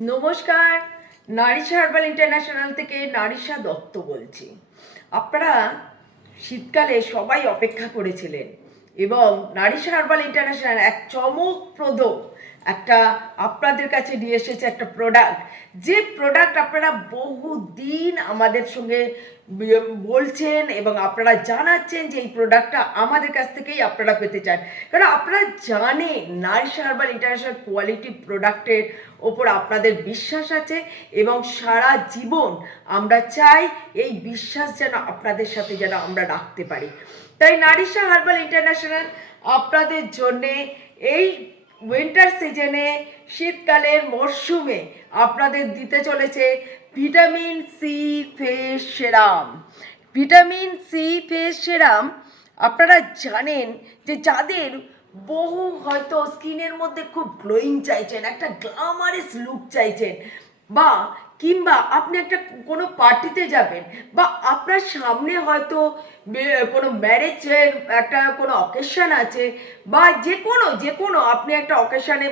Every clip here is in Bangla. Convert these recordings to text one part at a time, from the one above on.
নমস্কার, নারিশা হার্বাল ইন্টারন্যাশনাল থেকে নারিশা দত্ত বলছি। আপনারা শীতকালে সবাই অপেক্ষা করেছিলেন এবং নারিশা হার্বাল ইন্টারন্যাশনাল এক চমকপ্রদ একটা আপনাদের কাছে নিয়ে এসেছে একটা প্রোডাক্ট, যে প্রোডাক্ট আপনারা বহুদিন আমাদের সঙ্গে বলছেন এবং আপনারা জানাচ্ছেন যে এই প্রোডাক্টটা আমাদের কাছ থেকেই আপনারা পেতে চান। কারণ আপনারা জানেন নারিশা হার্বাল ইন্টারন্যাশনাল কোয়ালিটি প্রোডাক্টের ওপর আপনাদের বিশ্বাস আছে এবং সারা জীবন আমরা চাই এই বিশ্বাস যেন আপনাদের সাথে যেন আমরা রাখতে পারি। তাই নারিশা হার্বাল ইন্টারন্যাশনাল আপনাদের জন্যে এই উইন্টার সিজনে, শীতকালের মরশুমে আপনাদের দিতে চলেছে ভিটামিন সি ফেস সেরাম। ভিটামিন সি ফেস সেরাম আপনারা জানেন যে যাদের হয়তো স্কিনের মধ্যে খুব গ্লোয়িং চাইছেন, একটা গ্ল্যামারাস লুক চাইছেন, বা কিংবা আপনি একটা কোনো পার্টিতে যাবেন, বা আপনার সামনে হয়তো কোনো ম্যারেজের একটা কোনো অকেশন আছে, বা যে কোনো আপনি একটা অকেশনে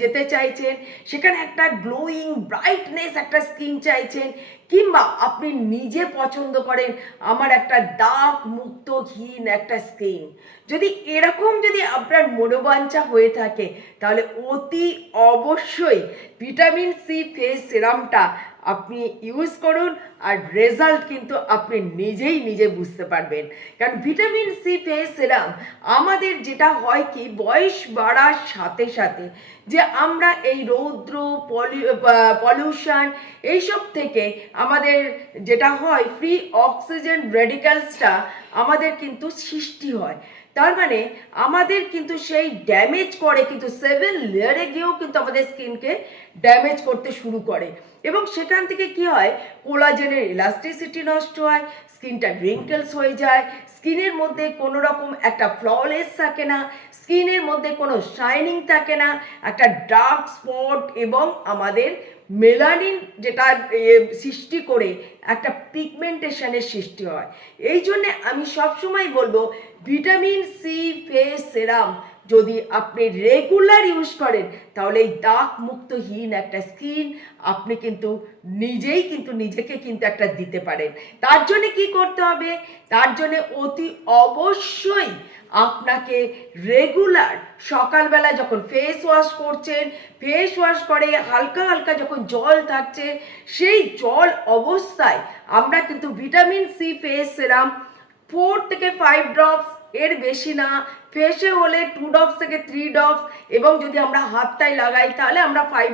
যেতে চাইছেন, সেখানে একটা গ্লোয়িং ব্রাইটনেস একটা স্কিন চাইছেন, কিংবা আপনি নিজে পছন্দ করেন আমার একটা দাগ মুক্তহীন একটা স্কিন। যদি এরকম যদি আপনার মনোবাঞ্ছা হয়ে থাকে, তাহলে অতি অবশ্যই ভিটামিন সি ফেস সিরামটা আপনি ইউজ করুন, আর রেজাল্ট কিন্তু আপনি নিজে বুঝতে পারবেন। কারণ ভিটামিন সি ফেস সিরাম আমাদের যেটা হয় কি, বয়স বাড়ার সাথে সাথে যে আমরা এই রৌদ্র পলিউশন এইসব থেকে আমাদের যেটা হয়, ফ্রি অক্সিজেন রেডিক্যালসটা আমাদের কিন্তু সৃষ্টি হয়। তার মানে আমাদের কিন্তু সেই ড্যামেজ করে, কিন্তু 7 লেয়ারে গিয়েও কিন্তু আমাদের স্কিনকে ড্যামেজ করতে শুরু করে, এবং সেখান থেকে কি হয়, কোলাজেনের ইলাস্টিসিটি নষ্ট হয়, স্কিনটা রিঙ্কেলস হয়ে যায়, স্কিনের মধ্যে কোনো রকম একটা ফ্ললেস থাকে না, স্কিনের মধ্যে কোনো শাইনিং থাকে না, একটা ডার্ক স্পট এবং আমাদের মেলানিন যেটা সৃষ্টি করে একটা পিগমেন্টেশনের সৃষ্টি হয়। এই জন্যে আমি সবসময় বলবো ভিটামিন সি ফেস সেরাম যদি আপনি রেগুলার ইউজ করেন, তাহলে এই দাগ মুক্তহীন একটা স্কিন আপনি কিন্তু নিজেকে কিন্তু একটা দিতে পারেন। তার জন্য কি করতে হবে? তার জন্য অতি অবশ্যই আপনাকে রেগুলার সকালবেলা যখন ফেস ওয়াশ করছেন, ফেস ওয়াশ করে হালকা হালকা যখন জল থাকছে, সেই জল অবস্থায় আমরা কিন্তু ভিটামিন সি ফেস সেরাম 4 থেকে 5 ড্রপস, এর বেশি না, ফেসে হলে 2 ড্রপস থেকে 3 ড্রপস, এবং যদি আমরা হাতটায় লাগাই তাহলে আমরা 5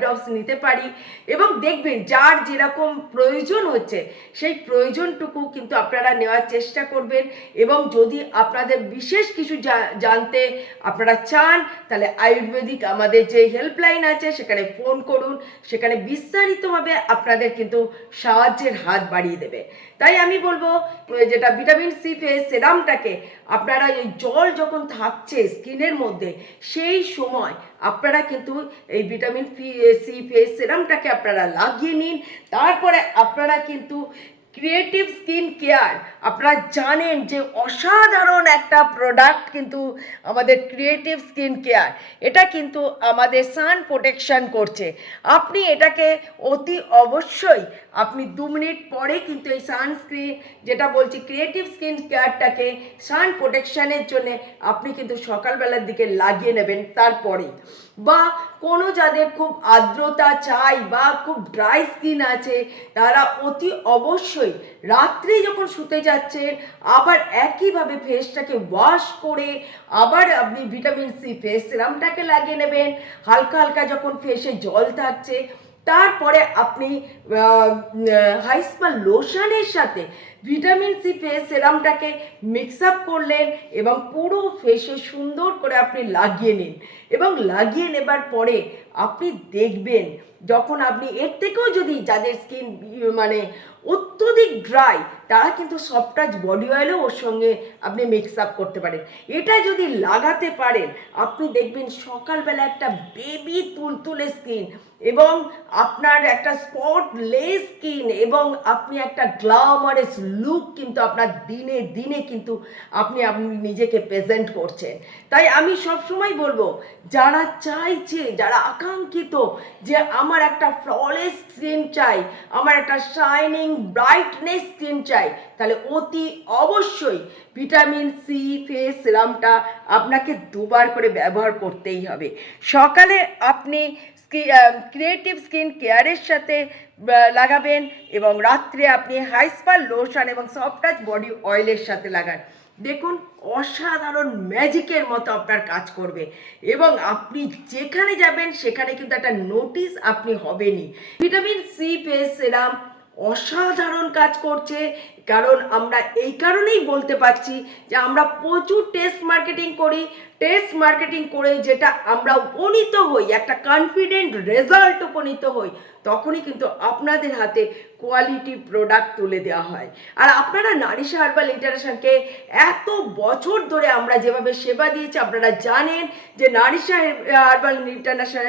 ড্রপস নিতে পারি। এবং দেখবেন যার যেরকম প্রয়োজন হচ্ছে সেই প্রয়োজনটুকু কিন্তু আপনারা নেওয়ার চেষ্টা করবেন। এবং যদি আপনাদের বিশেষ কিছু জানতে আপনারা চান, তাহলে আয়ুর্বেদিক আমাদের যে হেল্পলাইন আছে সেখানে ফোন করুন, সেখানে বিস্তারিতভাবে আপনাদের কিন্তু সাহায্যের হাত বাড়িয়ে দেবে। তাই আমি বলবো যেটা ভিটামিন সি ফেস সেরামটাকে আপনারা এই জল যখন থাকছে স্কিনের মধ্যে, সেই সময় আপনারা কিন্তু এই ভিটামিন সি ফেস সেরামটাকে আপনারা লাগিয়ে নিন। তারপরে আপনারা কিন্তু ক্রিয়েটিভ স্কিন কেয়ার, আপনারা জানেন যে অসাধারণ একটা প্রোডাক্ট কিন্তু আমাদের ক্রিয়েটিভ স্কিন কেয়ার, এটা কিন্তু আমাদের সান প্রোটেকশন করছে। আপনি এটাকে অতি অবশ্যই আপনি 2 মিনিট পরে কিন্তু এই সানস্ক্রিন যেটা বলছি ক্রিয়েটিভ স্কিন কেয়ারটাকে সান প্রোটেকশনের জন্য আপনি কিন্তু সকালবেলার দিকে লাগিয়ে নেবেন। তারপরে বা কোনো যাদের খুব আর্দ্রতা চাই বা খুব ড্রাই স্কিন আছে, তারা অতি অবশ্যই রাত্রি যখন শুতে যাচ্ছেন আবার একইভাবে ফেসটাকে ওয়াশ করে আবার আপনি ভিটামিন সি ফেস সিরামটাকে লাগিয়ে নেবেন। হালকা হালকা যখন ফেসে জল থাকছে, তারপরে আপনি হাইস্পা লোশনের সাথে ভিটামিন সি ফেস সেরামটাকে মিক্স আপ করলেন এবং পুরো ফেসে সুন্দর করে আপনি লাগিয়ে নিন। এবং লাগিয়ে নেবার পরে আপনি দেখবেন, যখন আপনি এর থেকেও যদি যাদের স্কিন মানে অত্যধিক ড্রাই, তারা কিন্তু সফট টাচ বডি অয়েলও ওর সঙ্গে আপনি মিক্স আপ করতে পারেন। এটা যদি লাগাতে পারেন, আপনি দেখবেন সকালবেলা একটা বেবি তুলতুলে স্কিন, এবং আপনার একটা স্পটলেস স্কিন, এবং আপনি একটা গ্ল্যামারাস লুক কিন্তু আপনার দিনে দিনে কিন্তু আপনি নিজেকে প্রেজেন্ট করছেন। তাই আমি সবসময় বলবো, যারা চাইছে, যারা আকাঙ্ক্ষিত যে আমার একটা ফ্ললেস স্কিন চাই, আমার একটা শাইনিং ব্রাইটনেস স্কিন চাই, তাহলে অতি অবশ্যই ভিটামিন সি ফেস সিরামটা আপনাকে দুবার করে ব্যবহার করতেই হবে। সকালে আপনি ক্রিয়েটিভ স্কিন কেয়ারের সাথে লাগাবেন এবং রাত্রে আপনি হাইস্পার লোশন এবং সফট টাচ বডি অয়েলের সাথে লাগান। দেখুন, অসাধারণ ম্যাজিকের মতো আপনার কাজ করবে এবং আপনি যেখানে যাবেন সেখানে কিন্তু একটা নোটিস আপনি হবেনই। ভিটামিন সি ফেস সিরাম অসাধারণ কাজ করছে, কারণ আমরা এই কারণেই বলতে পারছি যে আমরা প্রচুর টেস্ট মার্কেটিং করে যেটা আমরা উপনীত হই, একটা কনফিডেন্ট রেজাল্ট উপনীত হই, তখনই কিন্তু আপনাদের হাতে কোয়ালিটি প্রোডাক্ট তুলে দেওয়া হয়। আর আপনারা নারিশা হার্বাল ইন্টারন্যাশনালকে এত বছর ধরে আমরা যেভাবে সেবা দিয়েছি, আপনারা জানেন যে নারিশা হার্বাল ইন্টারন্যাশনাল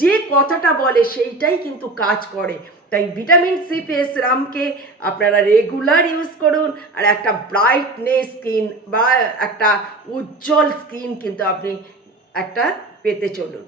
যে কথাটা বলে সেইটাই কিন্তু কাজ করে। তাই ভিটামিন সি ফেস সিরামকে আপনারা রেগুলার ইউজ করুন, আর একটা ব্রাইটনেস স্কিন বা একটা উজ্জ্বল স্কিন কিন্তু আপনি একটা পেতে চলুন।